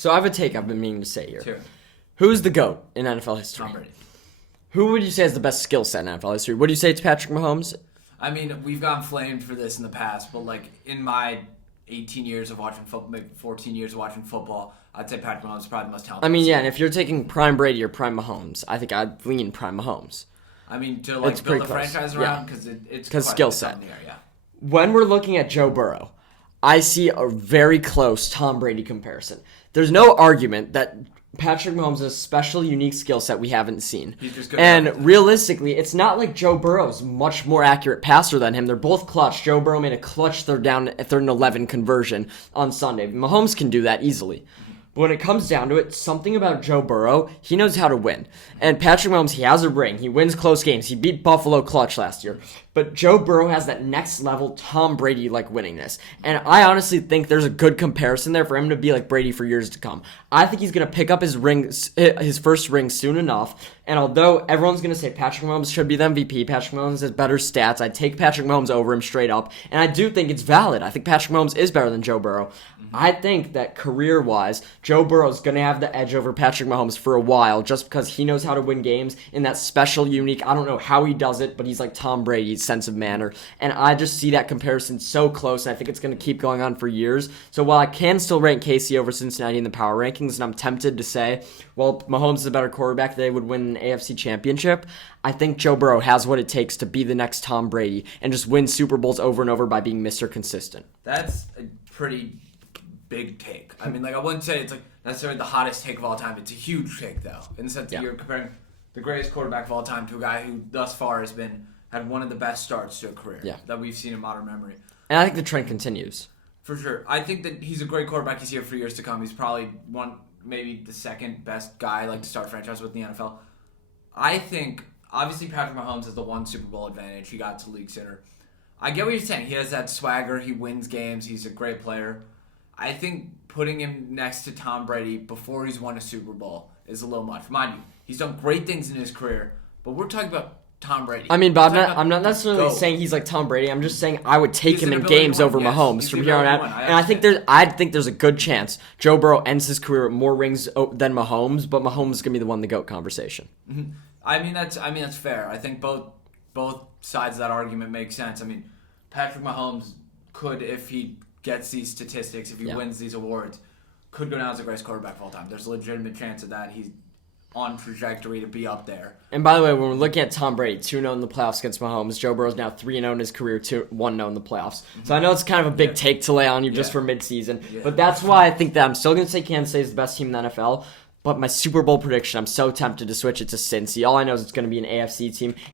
So I have a take I've been meaning to say here. Sure. Who's the GOAT in NFL history? Tom Brady. Who would you say has the best skill set in NFL history? Would you say it's Patrick Mahomes? I mean, we've gotten flamed for this in the past, but like in my 18 years of watching football, maybe 14 years of watching football, I'd say Patrick Mahomes is probably the most talented. I mean, yeah, and if you're taking prime Brady or prime Mahomes, I think I'd lean prime Mahomes. I mean, to It's build pretty a close. franchise around because it's Because quite- skill it's set. on the air, yeah. When we're looking at Joe Burrow, I see a very close Tom Brady comparison. There's no argument that Patrick Mahomes has a special, unique skill set we haven't seen. He's just good at And everything. realistically, it's not like Joe Burrow's much more accurate passer than him. They're both clutch. Joe Burrow made a clutch third and 11 conversion on Sunday. Mahomes can do that easily. But when it comes down to it, something about Joe Burrow, he knows how to win. And Patrick Mahomes, he has a ring. He wins close games. He beat Buffalo clutch last year. But Joe Burrow has that next level Tom Brady-like winningness. And I honestly think there's a good comparison there for him to be like Brady for years to come. I think he's going to pick up his first ring soon enough. And although everyone's going to say Patrick Mahomes should be the MVP, Patrick Mahomes has better stats, I'd take Patrick Mahomes over him straight up. And I do think it's valid. I think Patrick Mahomes is better than Joe Burrow. I think that career-wise, Joe Burrow's going to have the edge over Patrick Mahomes for a while just because he knows how to win games in that special, unique, I don't know how he does it, but he's like Tom Brady's sense of manner. And I just see that comparison so close, and I think it's going to keep going on for years. So while I can still rank KC over Cincinnati in the power rankings, and I'm tempted to say, well, Mahomes is a better quarterback, they would win an AFC championship, I think Joe Burrow has what it takes to be the next Tom Brady and just win Super Bowls over and over by being Mr. Consistent. That's a pretty big take. I mean, like, I wouldn't say it's like necessarily the hottest take of all time. It's a huge take, though, in the sense that you're comparing the greatest quarterback of all time to a guy who thus far had one of the best starts to a career that we've seen in modern memory. And I think the trend continues. For sure. I think that he's a great quarterback. He's here for years to come. He's probably maybe the second best guy to start a franchise with in the NFL. I think, obviously, Patrick Mahomes has the one Super Bowl advantage. He got to league center. I get what you're saying. He has that swagger. He wins games. He's a great player. I think putting him next to Tom Brady before he's won a Super Bowl is a little much. Mind you, he's done great things in his career, but we're talking about Tom Brady. I mean, but I'm not necessarily saying he's like Tom Brady. I'm just saying I would take him in games over Mahomes from here on out. And I think there's a good chance Joe Burrow ends his career with more rings than Mahomes, but Mahomes is gonna be the one in the GOAT conversation. Mm-hmm. I mean that's fair. I think both sides of that argument make sense. I mean, Patrick Mahomes could, if he gets these statistics, if he wins these awards, could go down as the greatest quarterback of all time. There's a legitimate chance of that. He's on trajectory to be up there. And by the way, when we're looking at Tom Brady, 2-0 in the playoffs against Mahomes, Joe Burrow's now 3-0 in his career, 1-0 in the playoffs. Mm-hmm. So I know it's kind of a big take to lay on you just for midseason, but that's why I think that I'm still going to say Kansas State is the best team in the NFL, but my Super Bowl prediction, I'm so tempted to switch it to Cincy. All I know is it's going to be an AFC team.